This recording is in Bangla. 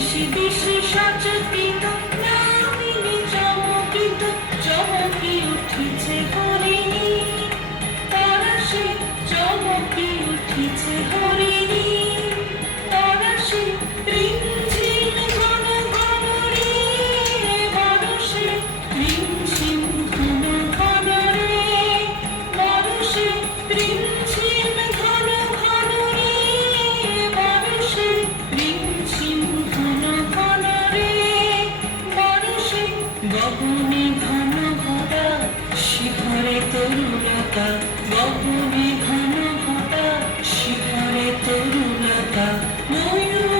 দিশি দিশি সচকিত নামিনী চমকিত চমকি উঠিছে হরিণী পরশে চমকি উঠিছে হরিণী পরশে রিমঝিম ঘন ঘন রে বরষে রিমঝিম ঘন ঘন রে বরষে রিমঝিম ঘন ঘন রে বরষে রিমঝিম ঘন ঘন রে বরষে গগনে ঘন ঘটা শিখরে তরুলতা গগনে ঘন ঘটা শিখরে তরুলতা ময়ূর